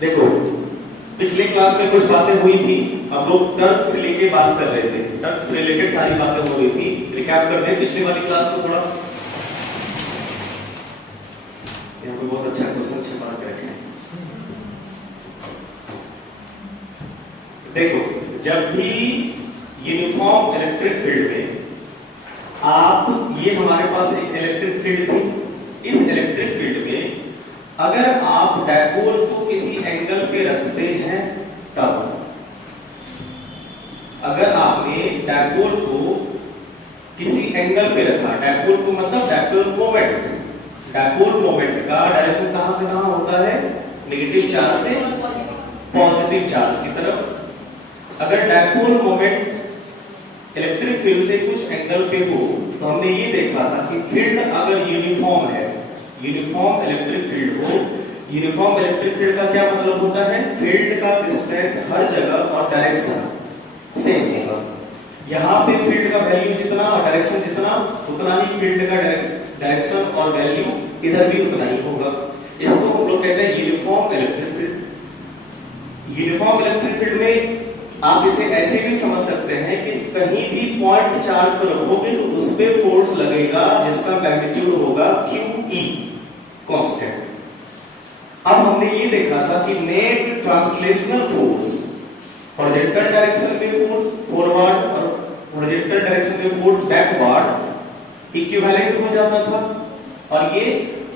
देखो पिछले क्लास में कुछ बातें हुई थी, हम लोग टर्क से लेके बात कर रहे थे, टर्क से रिलेटेड सारी बातें हो रही थी। रिकैप कर दें पिछली वाली क्लास को थोड़ा। यहाँ पे बहुत अच्छा क्वेश्चन छिपा के रखे हैं। देखो जब भी यूनिफॉर्म इलेक्ट्रिक फील्ड में आप, ये हमारे पास एक इलेक्ट्रिक फील्ड थी, इस इलेक्ट्रिक फील्ड में अगर आप डायपोल को किसी एंगल पे रखते हैं, तब अगर आपने डायपोल को किसी एंगल पे रखा, डायपोल को मतलब डायपोल मोमेंट, डायपोल मोमेंट का डायरेक्शन कहां से कहां होता है, नेगेटिव चार्ज से पॉजिटिव चार्ज की तरफ। अगर डायपोल मोमेंट इलेक्ट्रिक फील्ड से कुछ एंगल पे हो, तो हमने ये देखा था कि फील्ड अगर यूनिफॉर्म है, यूनिफॉर्म इलेक्ट्रिक फील्ड हो, यूनिफॉर्म इलेक्ट्रिक फील्ड का क्या मतलब होता है, फील्ड का स्ट्रेंथ हर जगह और डायरेक्शन सेम होगा। यहाँ पे फील्ड का वैल्यू जितना और डायरेक्शन जितना, उतना ही फील्ड का डायरेक्शन और वैल्यू इधर भी उतना ही होगा। इसको हम लोग कहते हैं uniform electric field. Uniform electric field में आप इसे ऐसे भी समझ सकते हैं कि कहीं भी पॉइंट चार्ज को रखोगे तो उस पे फोर्स लगेगा जिसका मैग्नीट्यूड होगा QE कांस्टेंट। अब हमने ये देखा था कि net translational force, horizontal direction में फोर्स फॉरवर्ड और हॉरिजॉन्टल डायरेक्शन में फोर्स बैकवर्ड इक्विवेलेंट हो जाता था, और ये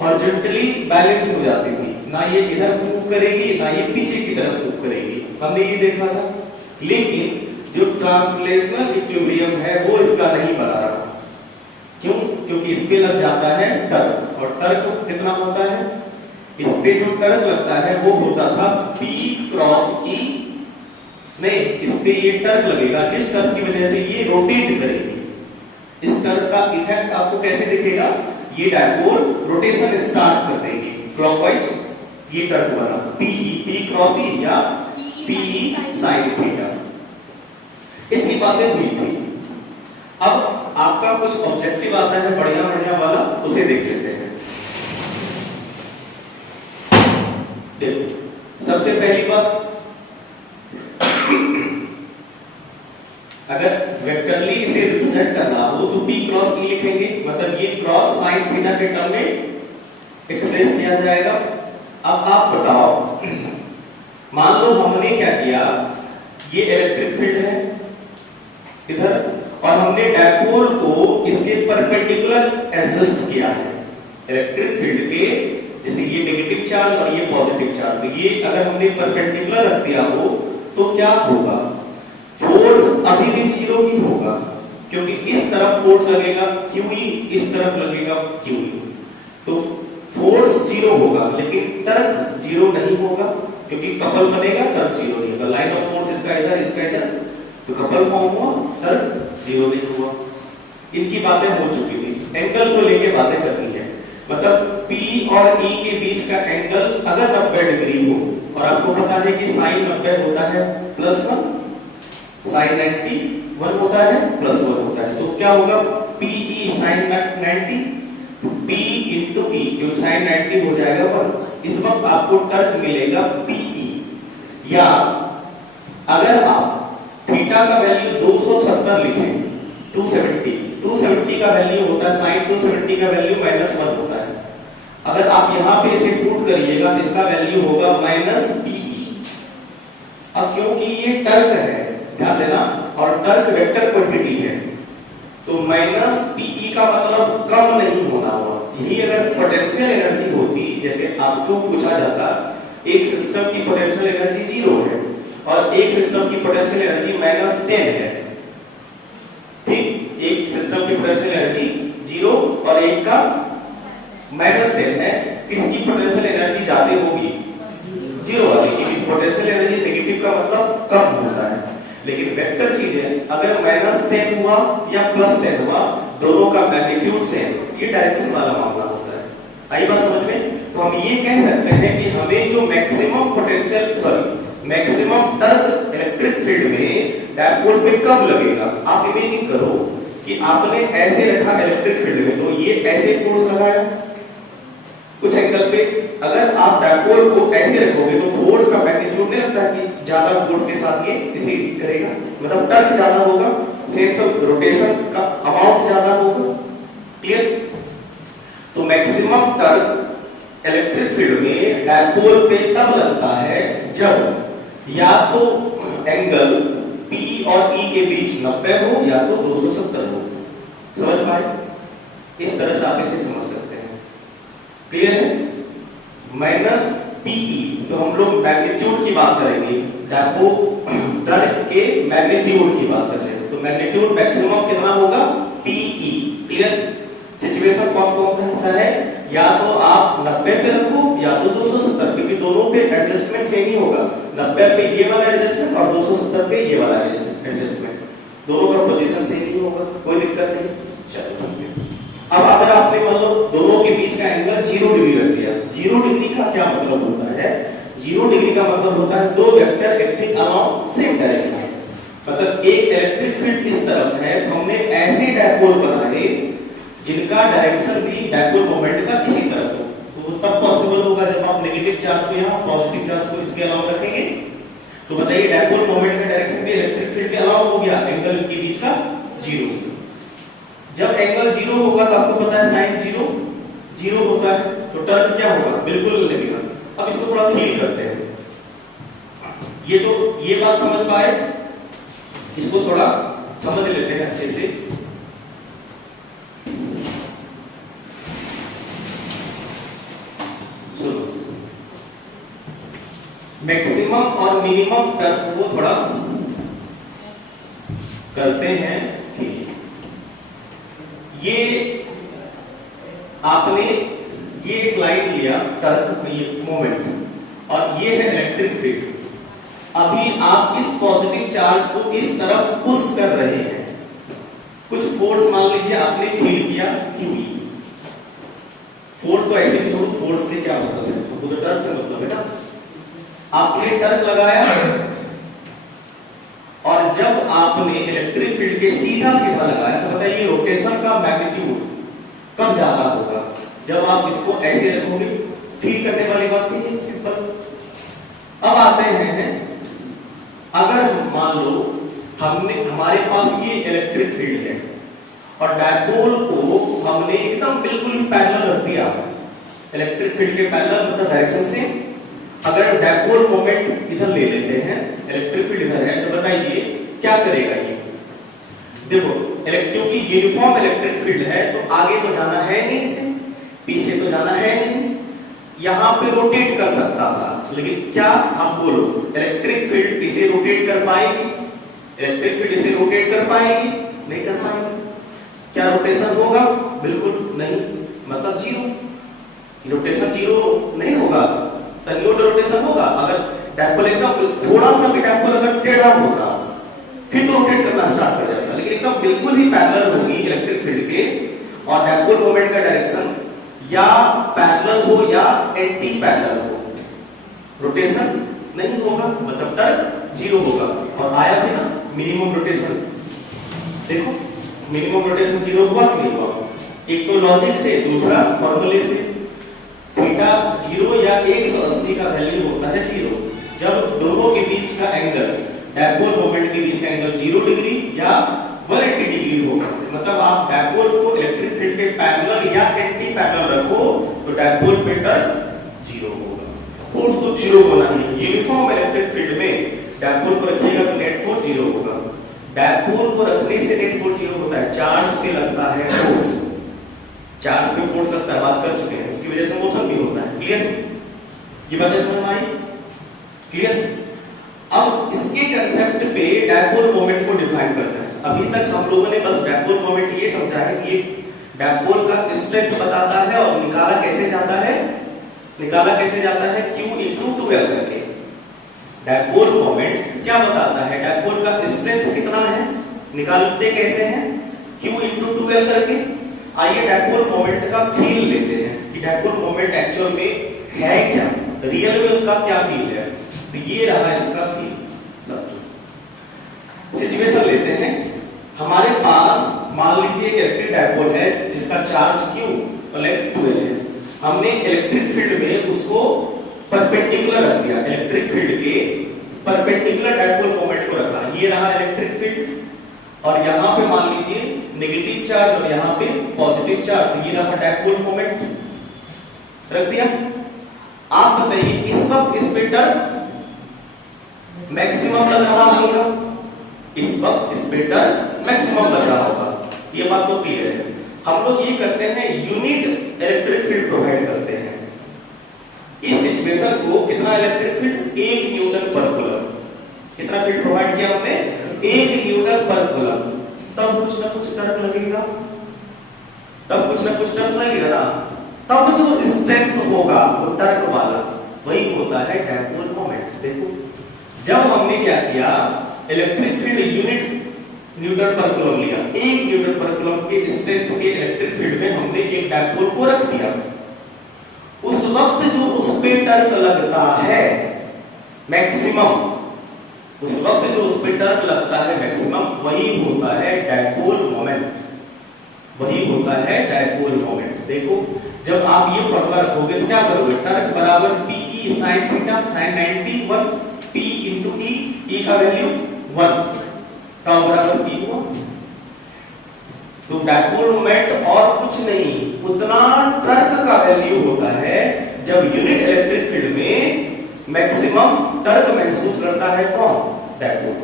हॉरिजॉन्टली बैलेंस हो जाती थी, ना ये इधर मूव करेगी ना ये पीछे की तरफ मूव करेगी, हमने ये देखा था। लेकिन जो ट्रांसलेशनल इक्विलिब्रियम है वो इसका नहीं बना रहा। क्यों? क्योंकि इस पे लग जाता है टर्क, और टर्क कितना होता है, इस पे जो टर्क लगता है वो होता था P क्रॉस E। नहीं, इस पे ये टर्क लगेगा जिस टर्क की वजह से ये रोटेट करेगी। इस टर्क का इफेक्ट आपको कैसे दिखेगा, ये डायपोल रोटेशन स्टार्ट कर देगी क्लॉकवाइज, ये टर्क बना P क्रॉस E या PE sin थीटा। इतनी बातें हुई थी। अब आपका कुछ ऑब्जेक्टिव आता है बढ़िया बढ़िया वाला, उसे देख लेते हैं। देखो सबसे पहली बात, अगर वेक्टरली इसे रिप्रेजेंट करना हो तो P क्रॉस E लिखेंगे, मतलब ये क्रॉस साइन थीटा के टर्म में एक्सप्रेस किया जाएगा। अब आप बताओ, मान लो हमने क्या किया, ये इलेक्ट्रिक फील्ड है इधर, और हमने डायपोल को इसके परपेंडिकुलर एडजस्ट किया है इलेक्ट्रिक फील्ड के, जैसे ये नेगेटिव चार्ज और ये पॉजिटिव चार्ज, ये अगर हमने परपेंडिकुलर रख दिया हो तो क्या होगा, फोर्स अभी भी जीरो ही होगा, क्योंकि इस तरफ फोर्स लगेगा QE, इस तरफ लगेगा QE, तो फोर्स जीरो होगा, लेकिन टर्क जीरो नहीं होगा, क्योंकि कपल बनेगा, टर्क जीरो नहीं होगा। लाइन ऑफ फोर्स इसका इधर इसका इधर, तो कपल फॉर्म हुआ, टर्क जीरो नहीं हुआ। इनकी बातें हो चुकी थी, एंगल को लेके बातें करनी है, मतलब P और E के बीच का एंगल अगर 90 डिग्री हो, और आपको पता है कि sin 90 होता है +1, sin 90 1 होता है +1 होता है, तो क्या होगा PE sin 90, तो P into E जो sin 90 हो जाएगा 1। इस वक्त आपको टर्क मिलेगा PE, या अगर आप थीटा का वैल्यू 270 लिखें, 270 का वैल्यू होता है sin 270 का वैल्यू -1 होता है। अगर आप यहां पे इसे पुट करिएगा तो इसका वैल्यू होगा -PE। अब क्योंकि ये टर्क है, ध्यान देना, और टर्क वेक्टर क्वांटिटी है, तो -PE का मतलब कम नहीं होना हुआ। यही अगर पोटेंशियल एनर्जी होती, जैसे आपको पूछा जाता एक सिस्टम की पोटेंशियल एनर्जी 0 है और एक सिस्टम की पोटेंशियल एनर्जी -10 है, ठीक, एक सिस्टम की पोटेंशियल एनर्जी 0 और एक का -10 है, किसकी पोटेंशियल एनर्जी ज्यादा होगी, 0 वाली, क्योंकि पोटेंशियल एनर्जी नेगेटिव का मतलब कम होता है। लेकिन वेक्टर चीज है, अगर -10 हुआ या +10 हुआ, दोनों का मैग्नीट्यूड सेम, ये डायरेक्शन वाला मामला होता है। आई बात समझ में? तो हम ये कह सकते हैं कि हमें जो मैक्सिमम टर्क इलेक्ट्रिक फील्ड में डायपोल पे कब लगेगा, आप इमेजिन करो कि आपने ऐसे रखा इलेक्ट्रिक फील्ड में, तो ये ऐसे फोर्स लगा है कुछ एंगल पे, अगर आप डायपोल को ऐसे रखोगे तो फोर्स का मैग्नीट्यूड नहीं लगता है कि ज्यादा फोर्स के साथ ये इसे करेगा, मतलब टर्क ज्यादा होगा, सेंस ऑफ रोटेशन का अमाउंट ज्यादा होगा। क्लियर? तो मैक्सिमम टर्क इलेक्ट्रिक फील्ड में डायपोल पे तब लगता है जब या तो एंगल P और E के बीच 90 हो या तो 270 हो। समझ पाए? इस तरह से आप इसे समझ सकते हैं। क्लियर है? माइनस PE, तो हम लोग मैग्नीट्यूड की बात करेंगे, डायपोल टर्क के मैग्नीट्यूड की बात कर रहे हैं, तो मैग्नीट्यूड मैक्सिमम कितना होगा? PE। क्लियर? सिचुएशन कौन सा है? या तो आप 90 पे रखो या तो 270, क्योंकि दोनों पे एडजस्टमेंट सेम ही होगा। 90 पे ये वाला एडजस्टमेंट और 270 पे ये वाला एडजस्टमेंट, दोनों का पोजीशन सेम ही होगा, कोई दिक्कत नहीं। चलो अब अगर आपने मान लो दोनों के बीच का एंगल 0 डिग्री रख दिया। 0 डिग्री का क्या मतलब होता है? 0 डिग्री का मतलब होता है दो vector acting along same direction. मतलब एक इलेक्ट्रिक फील्ड इस तरफ है, तो हमने ऐसे डायपोल बनाए जिनका डायरेक्शन भी डायपोल मोमेंट का इसी तरफ हो। तो तब पॉसिबल होगा जब आप नेगेटिव चार्ज को यहाँ, पॉजिटिव चार्ज को इसके अलावा रखेंगे। तो बताइए डायपोल मोमेंट का डायरेक्शन भी इलेक्ट्रिक फील्ड के अलावा हो गया, एंगल के बीच का 0। जब एंगल 0 होगा तो आपको पता है साइन 0 होता है, तो टर्क क्या होगा? बिल्कुल लगेगा। अब इसको थोड़ा फील करते हैं। ये बात समझ पाए? इसको थोड़ा समझ लेते हैं अच्छे से। मैक्सिमम और मिनिमम टर्क को थोड़ा करते हैं फील। ये आपने ये एक लाइन लिया टर्क, ये मोमेंट, और ये है इलेक्ट्रिक फील्ड। अभी आप इस पॉजिटिव चार्ज को इस तरफ पुश कर रहे हैं। कुछ फोर्स मान लीजिए आपने फील किया QE। फोर्स तो ऐसे भी छोड़ो, फोर्स से क्या मतलब है? तो टर्क से मतलब है ना। आपने टर्क लगाया और जब आपने इलेक्ट्रिक फील्ड के सीधा लगाया, तो बताइए रोटेशन का मैग्नीट्यूड कब ज्यादा होगा? जब आप इसको ऐसे रखोगे। फील करने वाली बात नहीं है, सिंपल। अब आते हैं, अगर मान लो हमारे पास ये इलेक्ट्रिक फील्ड है और डायपोल को हमने एकदम बिल्कुल ही पैरेलल रख दिया, इलेक्ट्रिक फील्ड के पैरेलल मतलब डायरेक्शन से। अगर डायपोल मोमेंट इधर ले लेते हैं, इलेक्ट्रिक फील्ड इधर है, तो बताइए क्या करेगा ये? देखो क्योंकि यूनिफॉर्म इलेक्ट्रिक फील्ड है तो आगे तो जाना है नहीं, इसे पीछे तो जाना है नहीं, यहां पे रोटेट कर सकता था, लेकिन क्या आप बोलो इलेक्ट्रिक फील्ड इसे रोटेट कर पाएगी? इलेक्ट्रिक फील्ड इसे रोटेट कर पाएगी? नहीं कर पाएगी। क्या रोटेशन होगा? बिल्कुल नहीं, मतलब 0। रोटेशन 0 नहीं होगा, तो न्यूटन रोटेशन होगा। अगर डायपोल एकदम थोड़ा सा भी डायपोल अगर टेढ़ा होगा फिर तो रोटेट करना स्टार्ट कर जाएगा, लेकिन एकदम बिल्कुल ही पैरेलल होगी इलेक्ट्रिक फील्ड के, और डायपोल मोमेंट का डायरेक्शन या पैरेलल हो या एंटी पैरेलल हो, रोटेशन नहीं होगा, मतलब टर्क 0 होगा। और आया भी ना मिनिमम रोटेशन। देखो मिनिमम रोटेशन 0 हुआ कि नहीं हुआ? एक तो लॉजिक से, दूसरा फॉर्मूले से। थीटा 0 या 180 का वैल्यू होता है 0 जब दोनों के बीच का एंगल, डायपोल मोमेंट के बीच का एंगल 0 डिग्री या 180 डिग्री होगा। मतलब आप डायपोल को इलेक्ट्रिक फील्ड के पैरेलल या एंटी पैरेलल रखो तो डायपोल पे टर्क 0 होगा। फोर्स तो 0 होना ही। यूनिफॉर्म इलेक्ट्रिक फील्ड में डायपोल को रखिएगा तो नेट फोर्स 0 होगा। डायपोल को रखने से नेट फोर्स 0 होता है, चार्ज पे लगता है फोर्स, चार्ज पे फोर्स लगता है, बात कर चुके हैं, उसकी वजह से मोशन भी होता है। क्लियर? ये बातें समझ में आई? क्लियर? अब इसके कांसेप्ट पे डायपोल मोमेंट को डिफाइन करते हैं। अभी तक हम लोगों ने बस डायपोल मोमेंट ये समझा है कि डायपोल का स्ट्रेंथ बताता है और निकाला कैसे जाता है? Q into 2L करके। डायपोल मोमेंट क्या बताता है? डायपोल का स्ट्रेंथ कितना है, निकालते कैसे हैं? Q into 2L करके। आइए डायपोल मोमेंट का फील लेते हैं कि डायपोल मोमेंट एक्चुअल में है क्या, रियल में उसका क्या फील है। तो ये रहा इसका फील। सिचुएशन लेते हैं, हमारे पास मान लीजिए एक इलेक्ट्रिक डायपोल है जिसका चार्ज Q और लेंथ 2L है। हमने इलेक्ट्रिक फील्ड में उसको परपेंडिकुलर रख दिया, इलेक्ट्रिक फील्ड के परपेंडिकुलर डायपोल मोमेंट को रखा। ये रहा इलेक्ट्रिक फील्ड और यहां पे मान लीजिए नेगेटिव चार्ज और यहां पे पॉजिटिव चार्ज, तो ये रहा डायपोल मोमेंट रख दिया। आप बताइए इस वक्त इस पे टर्क मैक्सिमम लग रहा होगा, इस वक्त इस पे टर्क मैक्सिमम लग रहा होगा, ये बात तो क्लियर है। हम लोग ये करते हैं यूनिट इलेक्ट्रिक फील्ड प्रोवाइड करते हैं। इस सिचुएशन को कितना इलेक्ट्रिक फील्ड 1 न्यूटन पर कूलम, कितना फील्ड प्रोवाइड किया हमने 1 न्यूटन पर कूलम। तब कुछ ना कुछ टर्क लगेगा, तब कुछ ना कुछ टर्क लगेगा ना, तब जो स्ट्रेंथ होगा वो टर्क वाला वही होता है डायपोल मोमेंट। देखो जब हमने क्या किया इलेक्ट्रिक फील्ड यूनिट न्यूटन पर कूलम लिया, 1 न्यूटन पर कूलम के स्ट्रेंथ के इलेक्ट्रिक फील्ड में हमने एक डायपोल को रख दिया, उस वक्त जो उस पे टर्क लगता है मैक्सिमम, उस वक्त जो उस पे टर्क लगता है मैक्सिमम वही होता है डायपोल मोमेंट, वही होता है डायपोल मोमेंट। देखो जब आप ये फॉर्मूला रखोगे तो क्या करोगे, टर्क बराबर PE sin theta sin 90 1 P into E, E का वैल्यू 1, टाउ बराबर P हुआ। तो डायपोल मोमेंट और कुछ नहीं उतना टर्क का वैल्यू होता है जब यूनिट इलेक्ट्रिक फील्ड में मैक्सिमम टर्क महसूस करता है कौन, डायपोल,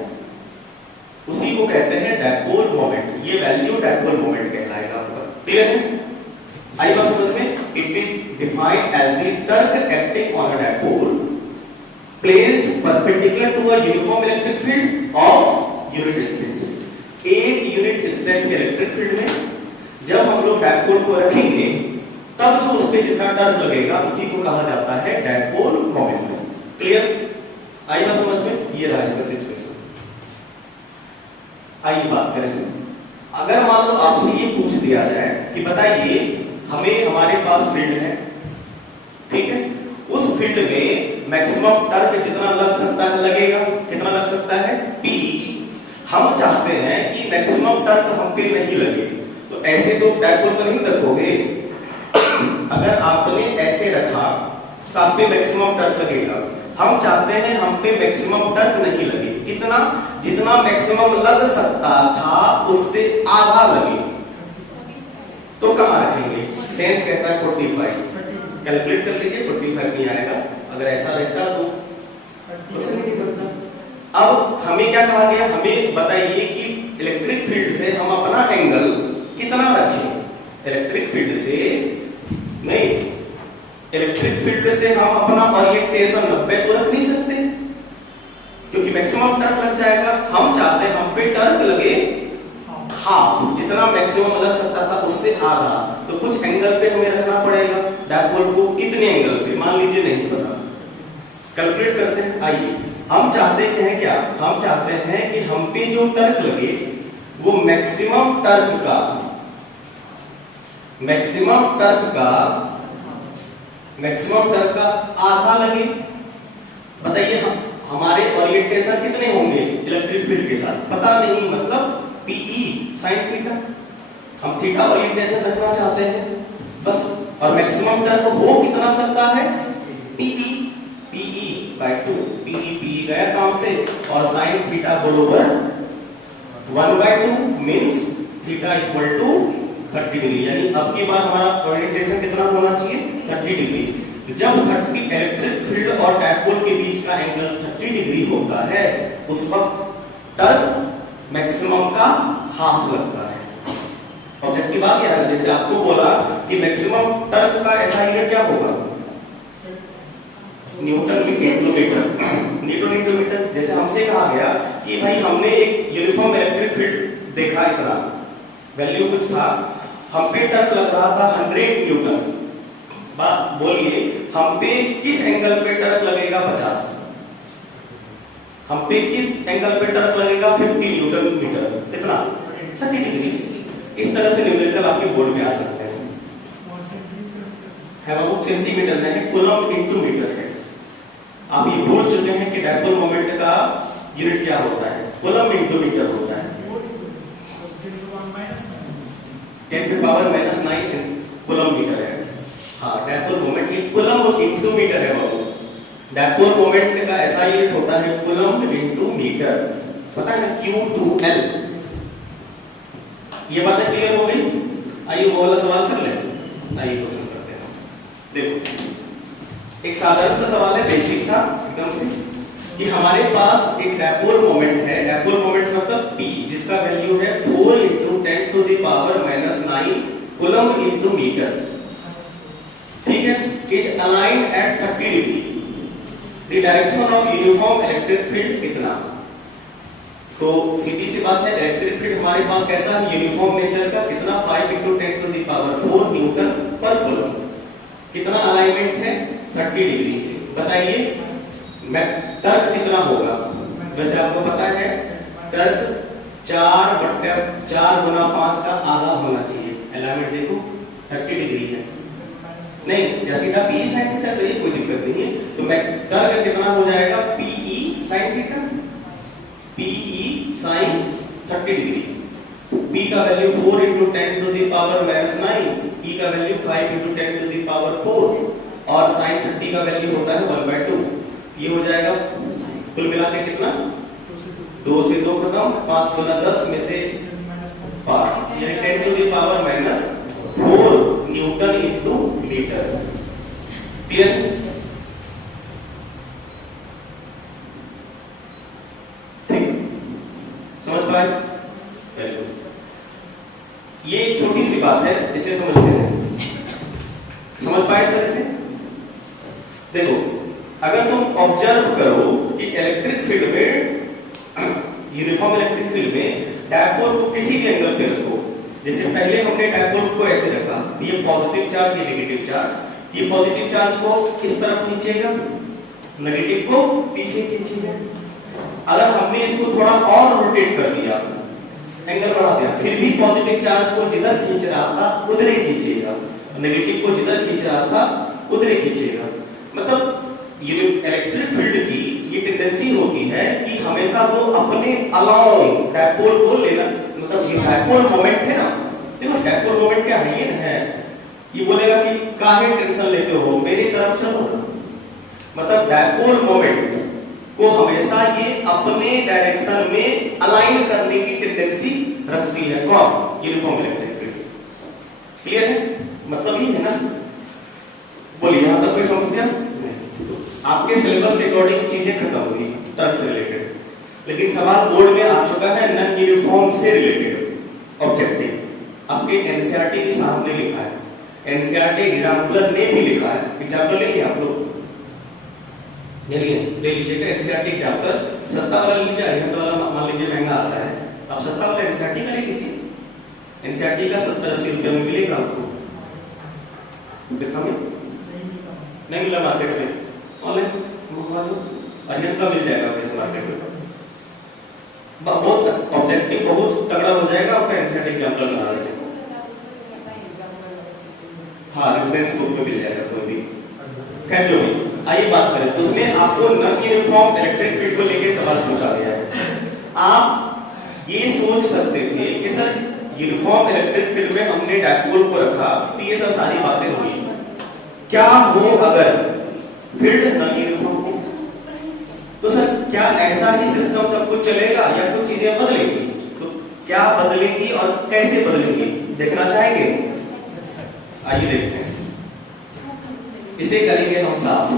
उसी को कहते हैं डायपोल मोमेंट। ये वैल्यू डायपोल मोमेंट कहलाएगा आपका। क्लियर है? आई बात समझ में? It is defined as the torque acting on a dipole placed perpendicular to a uniform electric field of unit strength। एक यूनिट स्ट्रेंथ के इलेक्ट्रिक फील्ड में जब हम लोग डायपोल को रखेंगे तब जो उस पे जितना टर्क लगेगा उसी को कहा जाता है डायपोल मोमेंट। क्लियर? आई बात समझ में? ये रहा इसका सिचुएशन। आइए बात करें, अगर मान लो आपसे ये पूछ दिया जाए कि बताइए हमें हमारे पास फील्ड है, ठीक है, उस फील्ड में मैक्सिमम टर्क जितना लग सकता है लगेगा, कितना लग सकता है P। हम चाहते हैं कि मैक्सिमम टर्क हम पे नहीं लगे, तो ऐसे तो डायपोल को नहीं रखोगे, अगर आपने ऐसे रखा तो आप पे मैक्सिमम टर्क लगेगा। हम चाहते हैं हम पे मैक्सिमम टर्क नहीं लगे, कितना, जितना मैक्सिमम लग सकता था उससे आधा लगे, तो कहां रखेंगे? सेंस कहता है 45, कैलकुलेट कर लीजिए 45 नहीं आएगा, अगर ऐसा रहता तो कुछ नहीं बनता। अब हमें क्या कहा गया, हमें बताइए कि इलेक्ट्रिक फील्ड से हम अपना एंगल कितना रखें, इलेक्ट्रिक फील्ड से नहीं, इलेक्ट्रिक फील्ड से हम अपना ओरिएंटेशन 90 तो रख नहीं सकते क्योंकि मैक्सिमम टर्क लग जाएगा। हम चाहते हैं हम पे टर्क लगे हाफ, जितना मैक्सिमम लग सकता था उससे आधा, तो कुछ एंगल पे हमें रखना पड़ेगा डायपोल को। कितने एंगल पे मान लीजिए नहीं पता, कैलकुलेट करते हैं। आइए हम चाहते हैं क्या, हम चाहते हैं कि हम पे जो टर्क लगे वो मैक्सिमम टर्क का आधा लगे। बताइए हमारे ओरिएंटेशन कितने होंगे इलेक्ट्रिक फील्ड के साथ, पता नहीं, मतलब PE sin थीटा, हम थीटा ओरिएंटेशन रखना चाहते हैं बस, और मैक्सिमम टर्क हो कितना सकता है PE by 2, PE गया काम से, और sin थीटा बराबर 1/2 means theta equal to 30 degree, यानी अब की बार हमारा ओरिएंटेशन कितना होना चाहिए 30 डिग्री। तो जब 30 इलेक्ट्रिक फील्ड और डायपोल के बीच का एंगल 30 डिग्री होता है उस वक्त टर्क मैक्सिमम का हाफ लगता है। ऑब्जेक्टिव आ गया है, जैसे आपको बोला कि मैक्सिमम टर्क का SI यूनिट क्या होगा, न्यूटन इंटू मीटर। जैसे हमसे कहा गया कि भाई हमने एक यूनिफॉर्म इलेक्ट्रिक फील्ड देखा, इतना वैल्यू कुछ था, हम पे टर्क लग रहा था 100 न्यूटन। बात बोलिए हम पे किस एंगल पे टर्क लगेगा 50, हम पे किस एंगल पे टर्क लगेगा 50 न्यूटन मीटर, कितना 30 डिग्री। इस तरह से न्यूमेरिकल आपके बोर्ड में आ सकते हैं। है वो सेंटीमीटर में है, कूलम इनटू मीटर है। आप ये भूल चुके हैं कि डायपोल मोमेंट का यूनिट क्या होता है, कूलम इनटू मीटर होता है। 10⁻⁹ कूलम मीटर है। हाँ, डायपोल मोमेंट ये कूलम इनटू मीटर है बाबू। डायपोल मोमेंट का ऐसा यूनिट होता है कूलम इनटू मीटर, पता है ना, Q2L। ये बातें क्लियर हो गई? आइए वो वाला सवाल कर लें। आइए क्वेश्चन करते हैं। देखो एक साधारण सा सवाल है, बेसिक सा एकदम से, कि हमारे पास एक डायपोल मोमेंट है। डायपोल मोमेंट मतलब P, जिसका वैल्यू है 4 × 10⁻⁻9 कूलम इनटू मीटर, ठीक है, is aligned at 30 degree. The direction of uniform electric field कितना? तो सीधी सी बात है, इलेक्ट्रिक फील्ड हमारे पास कैसा है, यूनिफॉर्म नेचर का, कितना 5 × 10⁻⁴ न्यूटन पर कूलम। कितना अलाइनमेंट है, 30 डिग्री। बताइए टर्क कितना होगा? वैसे आपको पता है टर्क 4 गुना 5 का आधा होना चाहिए। अलाइनमेंट देखो 30 डिग्री है, नहीं या सीधा P sin थीटा, तो ये कोई दिक्कत नहीं है। तो मैं टर्क कितना हो जाएगा, PE sin theta, PE sin 30 degree. P का वैल्यू 4 × 10⁻⁻9, E का वैल्यू 5 × 10⁴ और sin 30 का वैल्यू होता है 1/2। ये हो जाएगा कुल मिला के कितना, 2 से 2 खत्म, 5 गुना 10 में से 5, यानी 10⁻⁴ न्यूटन इनटू मीटर। क्लियर? ठीक, समझ पाए? Very good. ये एक छोटी सी बात है, इसे समझते हैं। समझ पाए सर इसे? देखो अगर तुम ऑब्जर्व करो कि इलेक्ट्रिक फील्ड में, यूनिफॉर्म इलेक्ट्रिक फील्ड में डायपोल को किसी भी एंगल पे रखो, जैसे पहले हमने डायपोल को ऐसे रखा, ये पॉजिटिव चार्ज, ये नेगेटिव चार्ज, ये पॉजिटिव चार्ज को इस तरफ खींचेगा, नेगेटिव को पीछे खींचेगा। अगर हमने इसको थोड़ा और रोटेट कर दिया, एंगल बढ़ा दिया, फिर भी पॉजिटिव चार्ज को जिधर खींच रहा था उधर ही खींचेगा, नेगेटिव को जिधर खींच रहा था उधर ही खींचेगा। मतलब ये जो इलेक्ट्रिक फील्ड की ये टेंडेंसी होती है कि हमेशा वो अपने अलाउंग डायपोल को लेना, मतलब ये डायपोल मोमेंट है ना, देखो डायपोल मोमेंट क्या है, ये है, ये बोलेगा कि काहे टेंशन लेते हो, मेरी तरफ चलो ना। मतलब डायपोल मोमेंट को हमेशा ये अपने डायरेक्शन में अलाइन करने की टेंडेंसी रखती है। कौन? Uniform electric field. क्लियर है? मतलब ये है ना। बोलिए यहां तक कोई समस्या? आपके सिलेबस के अकॉर्डिंग चीजें खत्म हुई टर्म से रिलेटेड, लेकिन सवाल बोर्ड में आ चुका है नॉन यूनिफॉर्म से रिलेटेड ऑब्जेक्टिव। आपके एनसीईआरटी के सामने लिखा है, एनसीईआरटी एग्जाम्पलर ने भी लिखा है। एग्जाम्पल ले लिया आप लोग? ले लीजिएगा एनसीईआरटी एग्जाम्पल। सस्ता वाला ले लीजिए, अरिहंत वाला मान लीजिए महंगा आता है, तो आप सस्ता वाला एनसीईआरटी का ले लीजिए। एनसीईआरटी का 70-80 रुपए में मिलेगा आपको। देखा नहीं मिला मार्केट में, ऑनलाइन मंगवा दो, अरिहंत का मिल जाएगा वैसे मार्केट में। बहुत ऑब्जेक्टिव बहुत तगड़ा हो जाएगा आपका एनसीईआरटी एग्जाम्पल बनाने से। हाँ, रेफरेंस बुक में मिल जाएगा कोई भी। खैर जो भी, आइए बात करें। उसमें आपको नॉन यूनिफॉर्म इलेक्ट्रिक फील्ड को लेकर सवाल पूछा गया है। आप ये सोच सकते थे कि सर यूनिफॉर्म इलेक्ट्रिक फील्ड में हमने डायपोल को रखा, तो ये सब सारी बातें हुई। क्या हो अगर फील्ड नॉन यूनिफॉर्म हो, तो सर क्या ऐसा ही सिस्टम सब कुछ चलेगा या कुछ चीजें बदलेंगी? तो क्या बदलेंगी और कैसे बदलेंगी देखना चाहेंगे? आइए देखते हैं। इसे करेंगे हम साफ।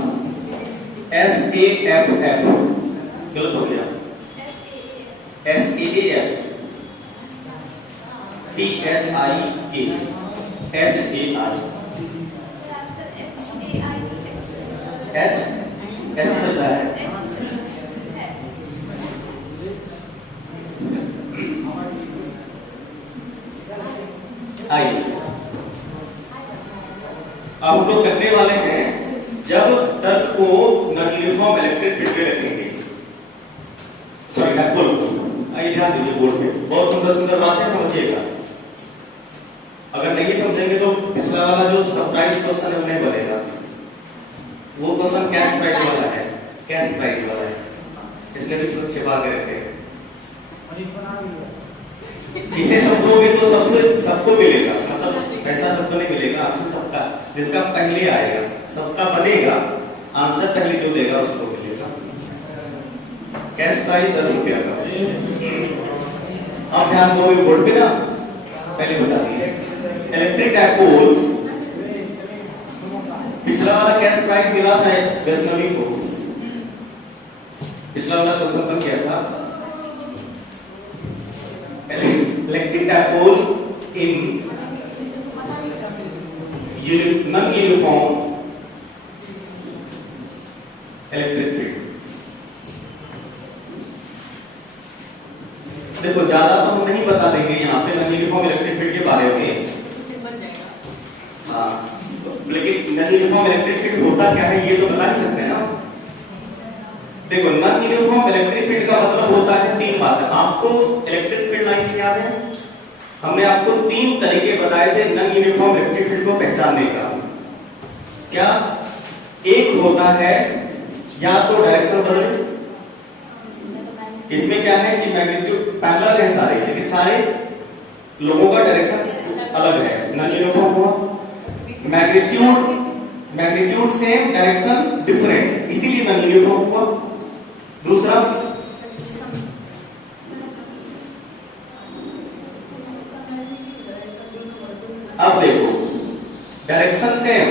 SAFF गलत हो गया, SAAF THIA H चल रहा है। आइए अब हम लोग करने वाले हैं, जब तर्क को नॉन यूनिफॉर्म इलेक्ट्रिक फील्ड में रखेंगे, सॉरी डायपोल को। आइए ध्यान दीजिए बोर्ड में, बहुत सुंदर सुंदर बातें समझिएगा। अगर नहीं समझेंगे तो पिछला वाला जो सरप्राइज क्वेश्चन है नहीं बनेगा। वो क्वेश्चन कैश प्राइज वाला है, कैश प्राइज वाला है, इसलिए भी सब छिपा के रखे। इसे समझोगे तो सबको मिलेगा, मतलब ऐसा शब्द नहीं मिलेगा आपसे, सबका जिसका पहले आएगा, सबका बनेगा, आंसर पहले जो देगा उसको मिलेगा। कैश प्राइस 10 रुपया का। अब ध्यान दो बोर्ड पे ना, पहले बता दिए इलेक्ट्रिक डायपोल, पिछला वाला कैश प्राइस मिला था वैष्णवी को, पिछला वाला क्वेश्चन पर किया था electric dipole in non uniform electric field. देखो ज्यादा तो हम नहीं बता देंगे यहाँ पे नॉन यूनिफॉर्म इलेक्ट्रिक फील्ड के बारे में, हाँ, लेकिन नॉन यूनिफॉर्म इलेक्ट्रिक फील्ड होता क्या है ये तो बता ही सकते हैं ना। देखो नॉन यूनिफॉर्म इलेक्ट्रिक फील्ड का मतलब होता है तीन बातें। आपको इलेक्ट्रिक फील्ड लाइंस याद है, हमने आपको तीन तरीके बताए थे नॉन यूनिफॉर्म इलेक्ट्रिक फील्ड को पहचानने का। क्या एक होता है या तो डायरेक्शन बदल, इसमें क्या है कि मैग्नीट्यूड पैरेलल है सारे, लेकिन सारे लोगों का डायरेक्शन अलग है, नॉन यूनिफॉर्म हुआ। मैग्नीट्यूड सेम डायरेक्शन डिफरेंट, इसीलिए नॉन यूनिफॉर्म हुआ। दूसरा अब देखो direction same,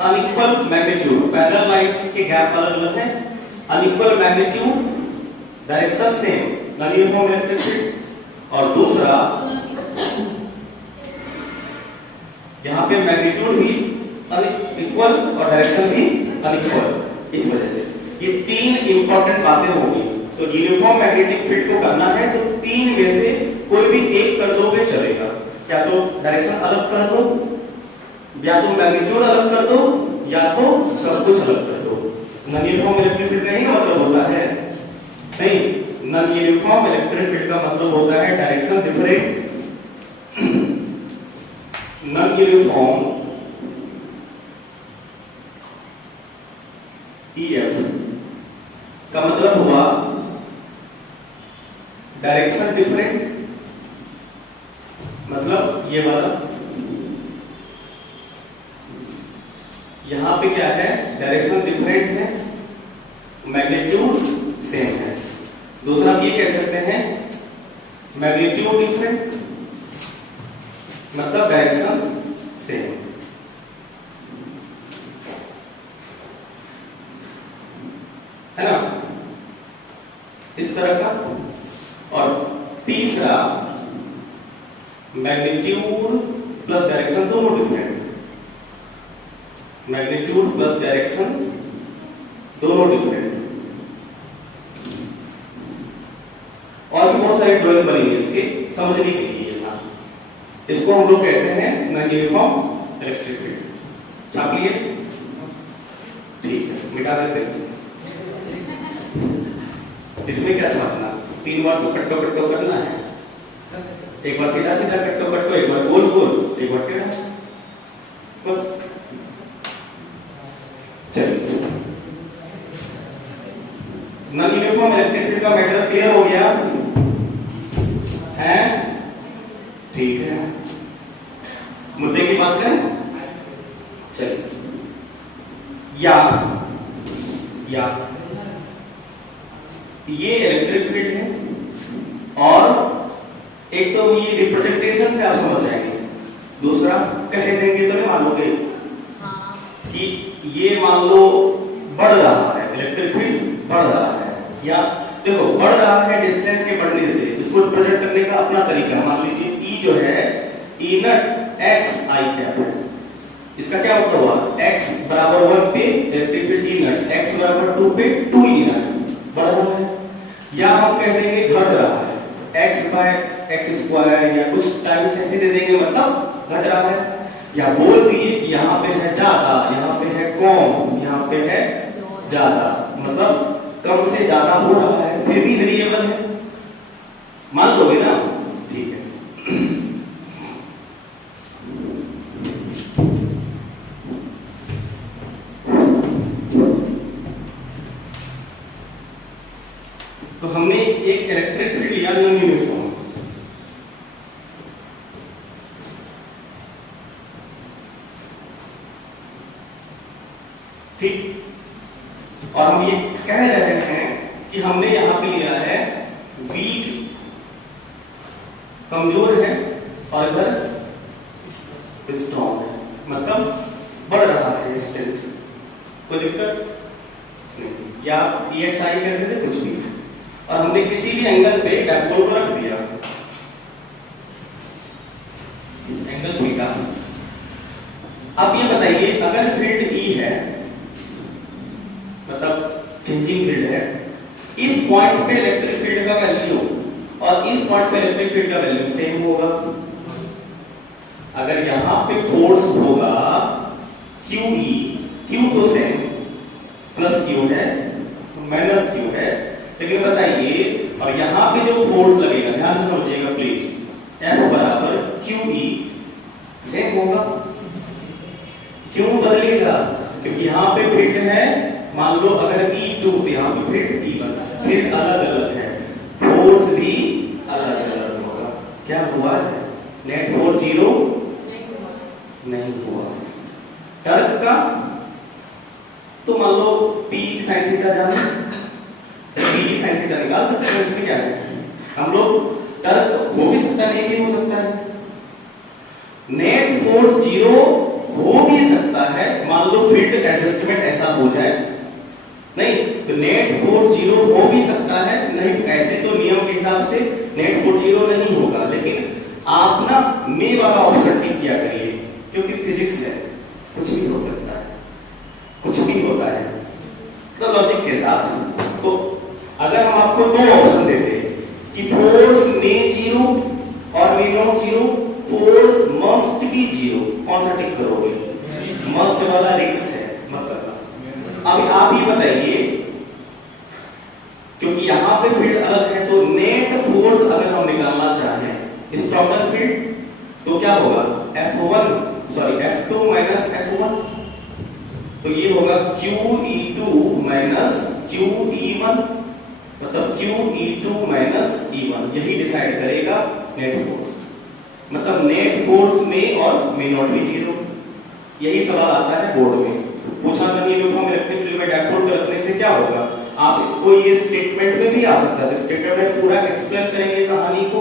unequal magnitude, parallel lines के गैप अलग अलग है, unequal magnitude, direction same, non uniform electric field. और दूसरा यहां पे मैग्नीट्यूड भी अनइक्वल और डायरेक्शन भी अनइक्वल। इस वजह से ये तीन इंपॉर्टेंट बातें होंगी। तो यूनिफॉर्म मैग्नेटिक फील्ड को करना है तो तीन में से कोई भी एक कर दोगे चलेगा, या तो डायरेक्शन अलग कर दो, या तो मैग्नीट्यूड अलग कर दो, या तो सब कुछ अलग कर दो। नॉन यूनिफॉर्म इलेक्ट्रिक फील्ड का ही मतलब होता है, नहीं, नॉन यूनिफॉर्म इलेक्ट्रिक फील्ड का मतलब होता है direction different. Non uniform EF का मतलब हुआ डायरेक्शन डिफरेंट, मतलब ये वाला, यहां पे क्या है डायरेक्शन डिफरेंट है, मैग्नीट्यूड सेम है। दूसरा ये कह सकते हैं मैग्नीट्यूड डिफरेंट, मतलब डायरेक्शन सेम। है ना, इस तरह का। और तीसरा मैग्नीट्यूड प्लस डायरेक्शन दोनों डिफरेंट, मैग्नीट्यूड प्लस डायरेक्शन दोनों डिफरेंट। और भी बहुत सारे ड्राइंग बनेंगे इसके समझने के लिए ये था। इसको हम लोग कहते हैं नॉन यूनिफॉर्म इलेक्ट्रिक फील्ड। छाप लिए? ठीक है, मिटा देते हैं। इसमें क्या छापना, तीन बार तो कट्टो कट्टो करना है, एक बार सीधा सीधा कट्टो कट्टो, एक बार गोल गोल, एक बार टेढ़ा, बस। चलिए, नॉन यूनिफॉर्म इलेक्ट्रिक फील्ड का मैटर क्लियर हो गया है? ठीक है, मुद्दे की बात करें। चलिए, या ये इलेक्ट्रिक फील्ड है, और एक तो ये रिप्रेजेंटेशन से आप समझ जाएंगे, दूसरा कह देंगे तो नहीं मानोगे कि ये मान लो बढ़ रहा है, इलेक्ट्रिक फील्ड बढ़ रहा है, या देखो बढ़ रहा है डिस्टेंस के बढ़ने से, इसको रिप्रेजेंट करने का अपना तरीका है। मान लीजिए E जो है E naught x I cap है, इसका क्या मतलब हुआ, x बराबर 1 पे electric field E naught, x बराबर 2 पे 2 E नट बढ़ रहा है, या हम कह देंगे घट रहा है, x बाय x स्क्वायर, या कुछ टाइम्स ऐसे दे देंगे मतलब घट रहा है, या बोल दिए कि यहाँ पे है ज्यादा, यहाँ पे है कम, यहाँ पे है ज्यादा, मतलब कम से ज्यादा हो रहा है, फिर भी वेरिएबल है, मान लोगे ना? ठीक है। तो हमने एक इलेक्ट्रिक फील्ड लिया नॉन यूनिफॉर्म, और हम ये कह रहे हैं कि हमने यहां पे लिया है वीक, कमजोर है, और इधर स्ट्रॉन्ग है, मतलब बढ़ रहा है स्ट्रेंथ। कोई दिक्कत नहीं, या EXI कर देते कुछ भी, और हमने किसी भी एंगल पे डायपोल को रख दिया, एंगल थीटा। अब ये बताइए, अगर फील्ड E है, मतलब चेंजिंग फील्ड है, इस पॉइंट पे इलेक्ट्रिक फील्ड का वैल्यू और इस पॉइंट पे इलेक्ट्रिक फील्ड का वैल्यू सेम होगा। अगर यहां पे फोर्स होगा QE, Q तो सेम, प्लस Q है, माइनस Q है, लेकिन बताइए, और यहां पे जो फोर्स लगेगा, ध्यान से समझिएगा प्लीज, F बराबर QE सेम होगा। क्यों बदलेगा? क्योंकि यहां पे फील्ड है, मान लो अगर E2 तो यहां पे फील्ड E1, फील्ड अलग अलग है, फोर्स भी अलग अलग होगा। क्या हुआ है? नेट फोर्स 0 नहीं हुआ। टर्क का तो मान लो P sin थीटा जाने, P sin थीटा निकाल सकते हैं, इसमें क्या है? हम लोग टर्क हो भी सकता है, नहीं भी हो सकता है। नेट फोर्स 0 हो भी सकता है, मान लो फील्ड एडजस्टमेंट ऐसा हो जाए, नहीं तो नेट फोर्स 0 हो भी सकता है, नहीं ऐसे तो नियम के हिसाब से नेट फोर्स 0 नहीं होगा, लेकिन आप ना मे वाला ऑप्शन टिक किया करिए, क्योंकि फिजिक्स है, कुछ भी हो सकता है, कुछ भी होता है, तो लॉजिक के साथ। तो अगर हम आपको दो ऑप्शन देते कि फोर्स मे 0 और may not 0, force must be 0, कौन सा टिक करोगे? मस्ट वाला रिक्स है, मत करना। अब आप ये बताइए, क्योंकि यहां पे फील्ड अलग है, तो नेट फोर्स अगर हम निकालना चाहें इस टोटल फील्ड, तो क्या होगा? F2 माइनस F1, तो ये होगा QE2 माइनस QE1, मतलब QE2 माइनस E1, यही डिसाइड करेगा नेट फोर्स, मतलब नेट फोर्स में और मे नॉट बी 0। यही सवाल आता है बोर्ड में, पूछा था यूनिफॉर्म इलेक्ट्रिक फील्ड में डायपोल को रखने से क्या होगा। आपको ये स्टेटमेंट में भी आ सकता है, स्टेटमेंट में पूरा एक्सप्लेन करेंगे कहानी को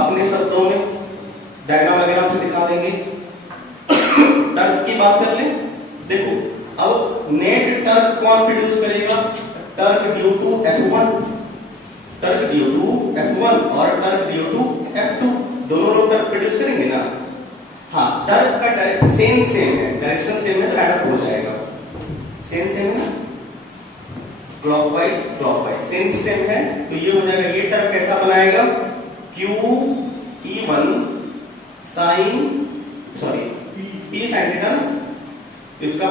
अपने शब्दों में, डायग्राम वगैरह से दिखा देंगे। टर्क की बात कर लें, देखो अब नेट टर्क कौन प्रोड्यूस करेगा? Torque due to F1, torque due to F1 और टर्क ड्यू टू F2, दोनों लोग टर्क प्रोड्यूस करेंगे ना। हाँ, टर्क का सेम सेम है, डायरेक्शन सेम है, तो एड अप हो जाएगा। सेम सेम है ना, क्लॉकवाइज क्लॉकवाइज सेम सेम है, तो ये हो जाएगा। ये टर्क कैसा बनाएगा? QE1 sin, sorry P sin theta, तो इसका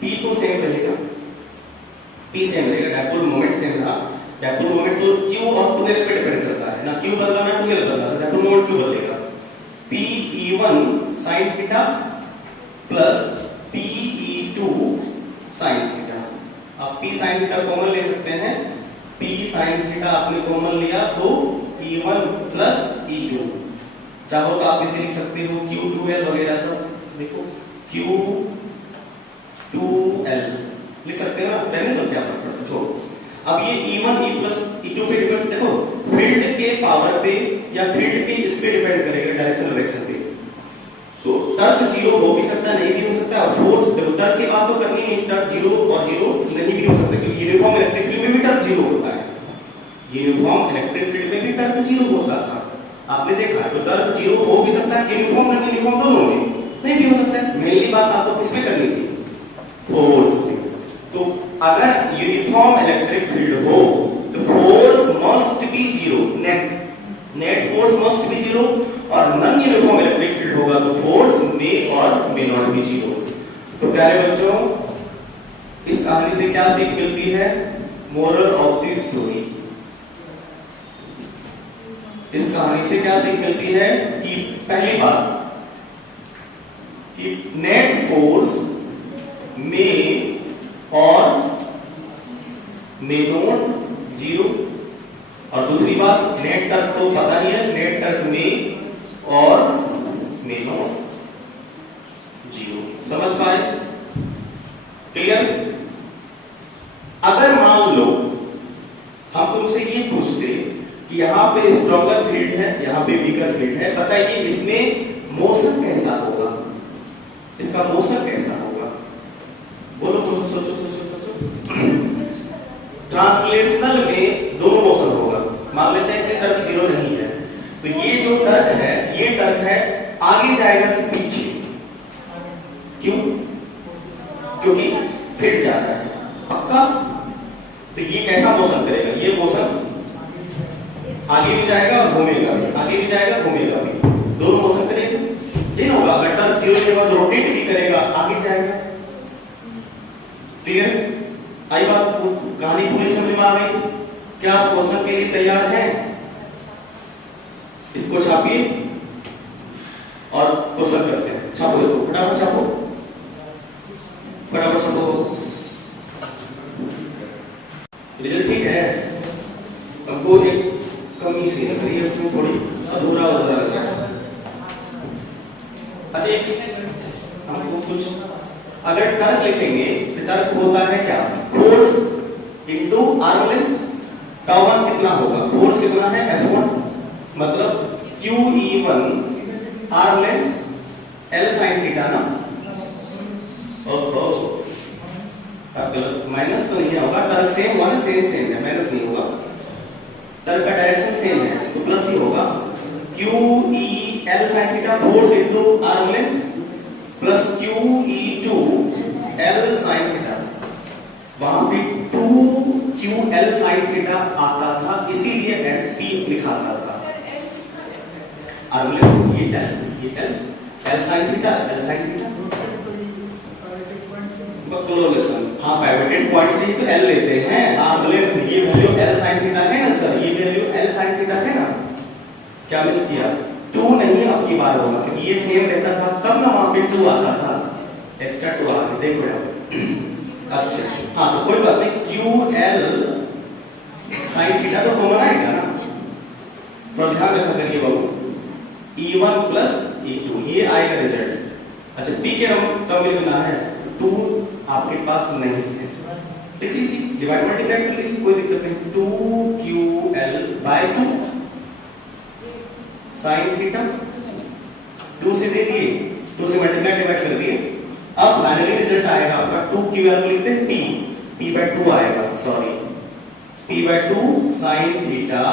P तो सेम रहेगा, P सेम रहेगा, डायपोल मोमेंट सेम रहा। डायपोल मोमेंट तो Q और 2L पे डिपेंड करता है ना, Q बदला ना 2L बदला, तो डायपोल मोमेंट क्यों बदलेगा? PE1 sin theta plus PE2 sin theta. आप P sin थीटा कॉमन ले सकते हैं, P sin थीटा आपने कॉमन लिया तो E1 प्लस E2, चाहो तो आप इसे लिख सकते हो Q2L वगैरह सब, देखो Q2L लिख सकते हैं ना, पहले तो क्या फर्क पड़ता है, छोड़ो। अब ये E1 E प्लस E2 पे डिपेंड, देखो फील्ड के पावर पे या फील्ड के इस पे डिपेंड करेगा, डायरेक्शन डायरेक्शन पे। तो टर्क 0 हो भी सकता है, नहीं भी हो सकता है। फोर्स टर्क की बात तो करनी है, टर्क 0 और 0 नहीं भी हो सकता, क्योंकि यूनिफॉर्म इलेक्ट्रिक फील्ड में भी टर्क 0 होता है, यूनिफॉर्म इलेक्ट्रिक फील्ड में भी टर्क 0 होता था, आपने देखा है। तो टर्क 0 हो भी सकता है, यूनिफॉर्म और यूनिफॉर्म दोनों में, नहीं भी हो सकता है। मेनली बात आपको किसमें करनी थी? फोर्स में। तो अगर यूनिफॉर्म इलेक्ट्रिक फील्ड हो तो force must be 0, net force must be 0, और नॉन यूनिफॉर्म इलेक्ट्रिक फील्ड होगा तो फोर्स मे और मे नॉट बी 0। तो प्यारे बच्चों, इस कहानी से क्या सीख मिलती है? मोरल ऑफ द स्टोरी, इस कहानी से क्या सीख मिलती है कि पहली बात कि नेट फोर्स में और मे नॉट 0, और दूसरी बात नेट टर्क तो पता ही है, नेट टर्क में और मे नॉट 0। समझ पाए? क्लियर? अगर मान लो हम तुमसे ये पूछते कि यहाँ पे स्ट्रॉन्गर फील्ड है, यहाँ पे वीकर फील्ड है, बताइए इसमें मोशन कैसा होगा, इसका मोशन कैसा होगा? बोलो बोलो, सोचो सोचो सोचो। ट्रांसलेशनल में दोनों मोशन होगा। मान लेते हैं कि टर्क जीरो नहीं है, तो ये जो टर्क है, ये टर्क है आगे जाएगा कि पीछे? क्यों? क्योंकि फिर जाता है, पक्का। तो ये कैसा मोशन करेगा? ये मोशन आगे भी जाएगा और घूमेगा भी, आगे भी जाएगा घूमेगा भी, दोनों मोशन करेगा। ये होगा अगर टर्क जीरो के बाद रोटेट भी करेगा, आगे जाएगा। क्लियर? आई बात? कहानी पूरी समझ में आ गई? क्या आप क्वेश्चन के लिए तैयार हैं? इसको छापिए और क्वेश्चन करते हैं। छापो इसको, फटाफट छापो, फटाफट छापो। रिजल्ट ठीक है? हमको एक कमी सी लग रही है, इसमें थोड़ी अधूरा अधूरा लग रहा है। अच्छा एक हमको कुछ, अगर टर्क लिखेंगे तो टर्क होता है क्या? Force into arm length. टाउ1 कितना होगा? फोर्स कितना है? F1, मतलब QE1 arm length L sin theta ना। ओहो, गलत, माइनस तो नहीं होगा, टर्क सेम हुआ ना, सेम सेम है, माइनस नहीं होगा। टर्क का डायरेक्शन सेम है तो प्लस ही होगा। QE L sin theta force into arm length plus QE2 L sin theta. वहां पे 2QL sin थीटा आता था, इसीलिए SP लिखाता था। आर्म लेंथ ये L sin theta, L sin theta. हाँ, पाइवोटेड पॉइंट से ही तो L लेते हैं। आर्म लेंथ ये वैल्यू L sin थीटा है ना सर, ये वैल्यू L sin थीटा है ना। क्या मिस किया? 2 नहीं अब की बार होगा, क्योंकि ये सेम रहता था तब ना, वहां पे 2 आता था, एक्स्ट्रा 2 आ गया। देखो यहाँ। अच्छा हाँ, तो कोई बात नहीं, QL sin थीटा तो कॉमन आएगा ना, तो ध्यान रखा करिए बाबू। E1 प्लस E2 ये आएगा रिजल्ट। अच्छा P के कम लिखना है, 2 आपके पास नहीं है, लिख लीजिए, डिवाइड मल्टीप्लाई कर लीजिए, कोई दिक्कत नहीं। 2QL/2 sin थीटा, 2 से दे दिए, 2 से मल्टीप्लाई डिवाइड कर दिए। अब फाइनली रिजल्ट आएगा आपका 2QL को लिखते हैं P/2 आएगा, sorry P/2 sin theta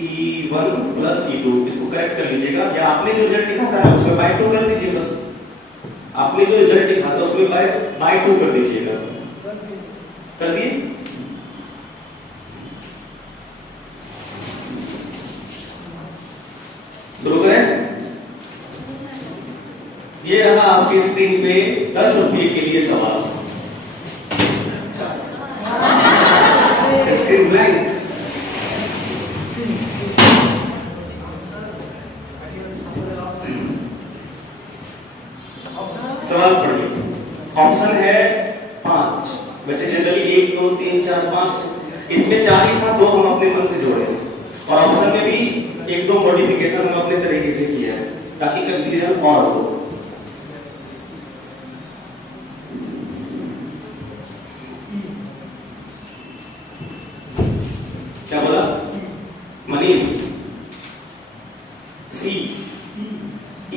E1 plus E2। इसको करेक्ट कर लीजिएगा, या आपने जो रिजल्ट लिखा था उसमें बाय 2 कर दीजिए, बस आपने जो रिजल्ट लिखा था उसमें बाय 2 कर दीजिएगा। कर दिए? शुरू करें? ये रहा आपकी स्क्रीन पे 10 रुपये के लिए सवाल। Screen blank. सवाल पढ़िए। ऑप्शन है 5, वैसे जनरली 1 2 3 4 5, इसमें 4 ही था, 2 हम अपने मन से जोड़े, और ऑप्शन में भी 1-2 मॉडिफिकेशन हम अपने तरीके से किया है ताकि कंफ्यूजन और हो। क्या बोला मनीष? सी ई,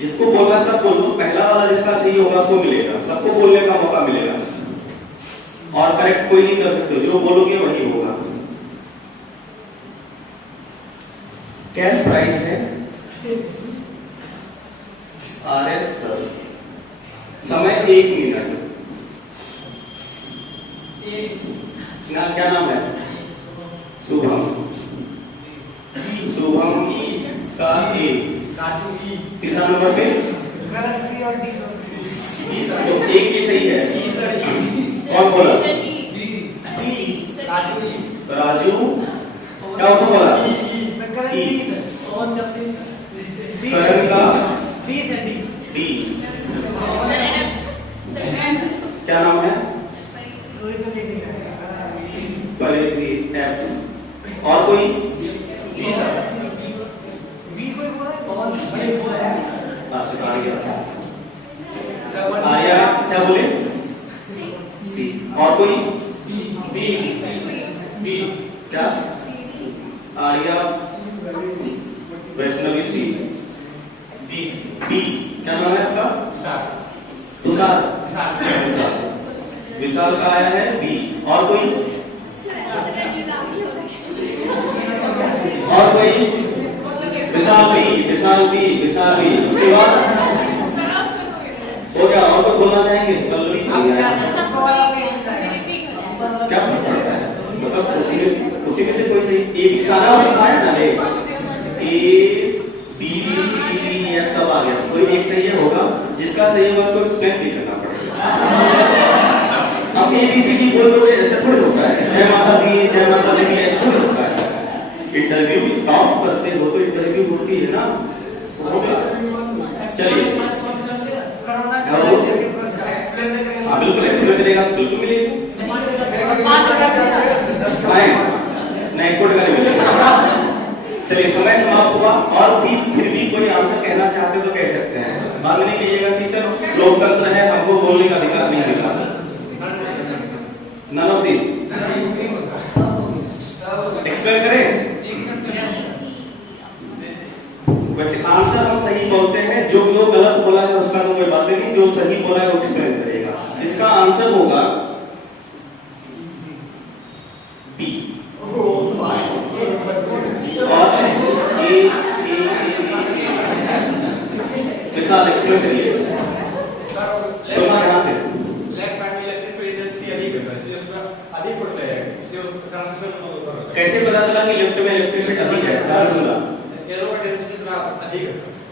जिसको बोलना सब बोल दो, पहला वाला जिसका सही होगा उसको मिलेगा, सबको बोलने का मौका मिलेगा, और करेक्ट कोई नहीं कर सकते, जो बोलोगे वही होगा। कैश प्राइस है RS 10, समय 1 मिनट ना। क्या नाम है? शुभम। शुभम का ए, तीसरा नंबर पे तो एक ही सही है। कौन बोला? राजू। क्या उसको बोला? करण का डी। क्या नाम है? परिधि F। और कोई? आर्या। क्या बोले? सी। और कोई? बी। क्या? आर्या वैष्णवी सी। बी क्या नाम है इसका? तुषार। विशाल का आया है बी। और कोई? और कोई? विशाल बी। उसके बाद हो गया। और कोई बोलना चाहेंगे? पल्लवी क्या फर्क पड़ता है? मतलब उसी में से कोई सही एक सारा आया ना, A B C D F सब आ गया, कोई एक सही है होगा। जिसका सही है उसको एक्सप्लेन भी करना पड़ेगा। अब ए बी सी डी बोल दोगे ऐसे थोड़ी होता है, जय माता दी ऐसे थोड़ी होता है। इंटरव्यू भी टॉप करते हो तो इंटरव्यू होती है ना। चलिए हाँ बिल्कुल एक्सप्लेन करेगा तो बिल्कुल मिलेगा। नहीं कोड का मिलेगा। चलिए समय समाप्त हुआ। और भी फिर भी कोई आंसर कहना चाहते तो कह सकते हैं। बाद में नहीं कहिएगा कि सर लोकतंत्र है हमको बोलने का अधिकार नहीं मिला। नन ऑफ दिस एक्सप्लेन करें। वैसे आंसर हम सही बोलते हैं, जो गलत बोला है उसका तो कोई बात नहीं, जो सही बोला है वो एक्सप्लेन करेगा। इसका आंसर होगा बी। विशाल एक्सप्लेन करिए। सुना ध्यान से। कैसे पता चला कि लेफ्ट में इलेक्ट्रिक फील्ड अधिक है?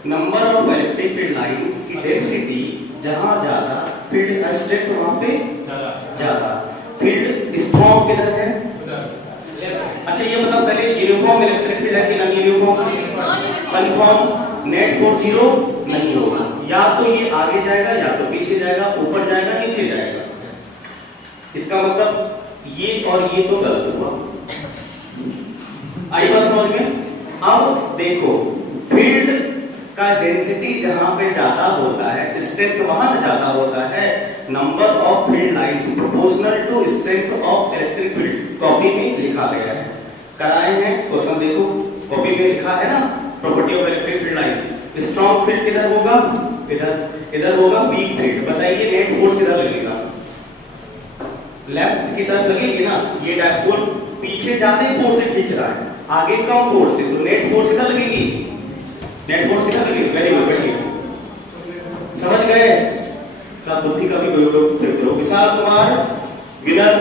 Number of electric field lines की डेंसिटी जहां ज्यादा, फील्ड स्ट्रेंथ वहां पे ज्यादा। फील्ड स्ट्रॉन्ग किधर है? अच्छा ये मतलब पहले यूनिफॉर्म इलेक्ट्रिक फील्ड है कि non uniform? Confirm. Net force zero नहीं होगा, या तो ये आगे जाएगा या तो पीछे जाएगा, ऊपर जाएगा नीचे जाएगा। इसका मतलब ये और ये तो गलत हुआ। आई बात समझ में? अब देखो फील्ड का डेंसिटी जहां पे ज्यादा होता है, स्ट्रेंथ वहां ज्यादा होता है। Number of field lines proportional to strength of electric field copy में लिखा गया है। कराए हैं क्वेश्चन देखो, कॉपी में लिखा है ना property of electric field line. Strong field किधर होगा? इधर होगा। वीक फील्ड बताइए नेट फोर्स किधर लगेगा? लेफ्ट की तरफ लगेगी ना। ये डायपोल पीछे ज्यादा फोर्स से खींच रहा है, आगे कम फोर्स से, तो नेट फोर्स किधर लगेगी? नेट फोर्स किधर लगेगी? वेरी गुड, वेरी गुड, समझ गए? का बुद्धि का भी उपयोग करो। विशाल कुमार विनर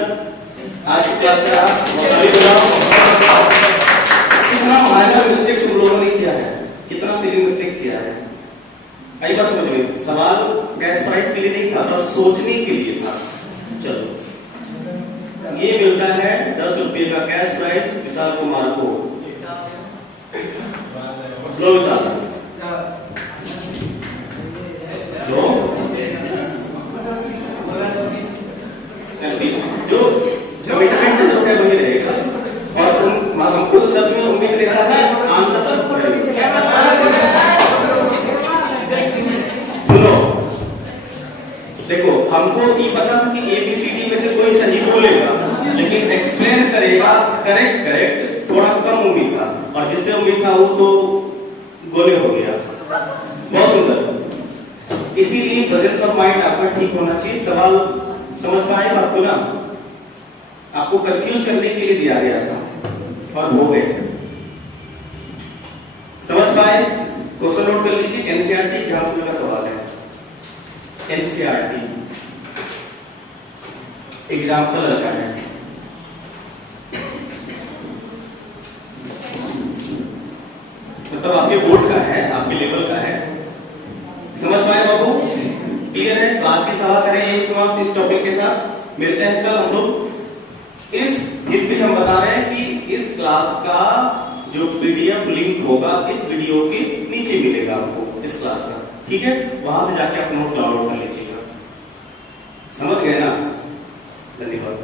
आज की क्लास का। कितना माइनर मिस्टेक तुम लोगों ने किया है, कितना सिली मिस्टेक किया है। आई बात समझ में? सवाल कैश प्राइस के लिए नहीं था, बस सोचने के लिए था। चलो ये मिलता है 10 रुपये का कैश प्राइज विशाल कुमार को। लो विशाल लो। जो कमिटमेंट जो है वही रहेगा। और हमको तो सच में उम्मीद रहता है आंसर तक सुनो। देखो हमको ये पता था कि ABCD में से कोई सही बोलेगा, लेकिन एक्सप्लेन करेगा करेक्ट थोड़ा कम उम्मीद था, और जिससे उम्मीद था वो तो गोले हो गया। बहुत सुंदर। इसीलिए प्रेजेंस ऑफ माइंड आपका ठीक होना चाहिए। सवाल समझ पाए बात को ना? आपको कंफ्यूज करने के लिए दिया गया था और हो गए। समझ पाए? क्वेश्चन नोट कर लीजिए। NCERT एग्जाम्पल का सवाल है। NCERT एग्जाम्पल रखा है। मतलब आपके बोर्ड का है, आपके लेवल का है। समझ पाए बाबू? क्लियर है? तो आज की सभा करें यही समाप्त इस टॉपिक के साथ। मिलते हैं कल हम लोग। इस फिर भी हम बता रहे हैं कि इस क्लास का जो PDF लिंक होगा इस वीडियो के नीचे मिलेगा आपको, इस क्लास का। ठीक है, वहां से जाके आप नोट डाउनलोड कर लीजिएगा। समझ गए ना? धन्यवाद।